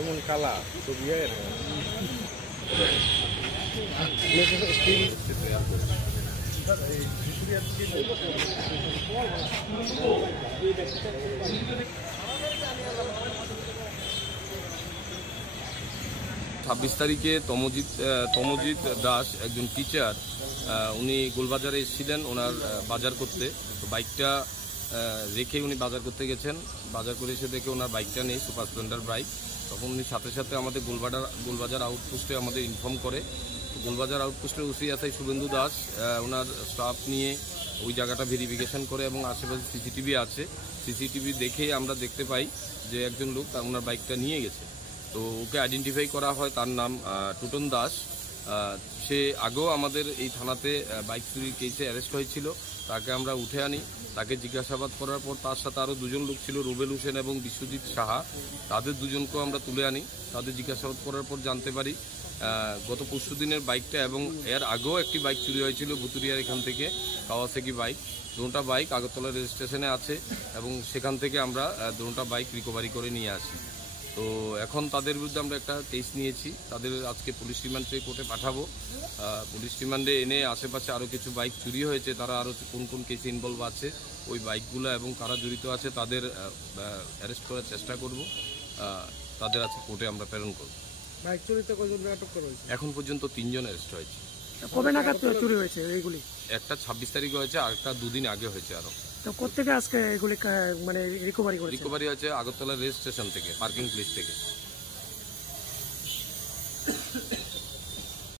এমন কালা ছবি হয় না। ছাব্বিশ তারিখে তমজিৎ দাস একজন টিচার, উনি গোলবাজারে এসেছিলেন ওনার বাজার করতে। তো বাইকটা রেখে উনি বাজার করতে গেছেন। বাজার করে এসে দেখে ওনার বাইকটা নেই, সুপার স্প্লেন্ডার বাইক। তখন উনি সাথে সাথে আমাদের গোলবাজার আউটপোস্টে আমাদের ইনফর্ম করে। গোলবাজার আউটপোস্টের ওসি এসআই শুভেন্দু দাস ওনার স্টাফ নিয়ে ওই জায়গাটা ভেরিফিকেশন করে এবং আশেপাশে সিসিটিভি আছে। সিসিটিভি দেখে আমরা দেখতে পাই যে একজন লোক ওনার বাইকটা নিয়ে গেছে। তো ওকে আইডেন্টিফাই করা হয়, তার নাম টুটন দাস। সে আগেও আমাদের এই থানাতে বাইক চুরির কেসে অ্যারেস্ট হয়েছিল। তাকে আমরা উঠে আনি, তাকে জিজ্ঞাসাবাদ করার পর তার সাথে আরও দুজন লোক ছিল, রুবেল হোসেন এবং বিশ্বজিৎ সাহা। তাদের দুজনকেও আমরা তুলে আনি। তাদের জিজ্ঞাসাবাদ করার পর জানতে পারি গত পরশু দিনের বাইকটা এবং এর আগেও একটি বাইক চুরি হয়েছিল ভুতুরিয়ার এখান থেকে, কাওয়াসাকি বাইক। দুটা বাইক আগরতলা রেল স্টেশনে আছে এবং সেখান থেকে আমরা দুটা বাইক রিকভারি করে নিয়ে আসি। তো এখন তাদের বিরুদ্ধে আমরা একটা কেস নিয়েছি। তাদের আজকে পুলিশ রিমান্ড চেয়ে কোর্টে পাঠাবো। পুলিশ রিমান্ডে এনে আশেপাশে আরও কিছু বাইক চুরি হয়েছে, তারা আরও কোন কোন কেসে ইনভলভ আছে ওই বাইকগুলো এবং কারা জড়িত আছে তাদের অ্যারেস্ট করার চেষ্টা করব। তাদের আজকে কোর্টে আমরা প্রেরণ করব। বাইক চুরিতে কজন আটক করা হয়েছে? এখন পর্যন্ত 3 জন অ্যারেস্ট হয়েছে। কবে নাগাদ চুরি হয়েছে এইগুলি? একটা 26 তারিখে হয়েছে আর একটা 2 দিন আগে হয়েছে। আরো তো কোথেকে আজকে এগুলি মানে রিকভারি হয়েছে আগরতলা রেল স্টেশন থেকে, পার্কিং প্লেস থেকে।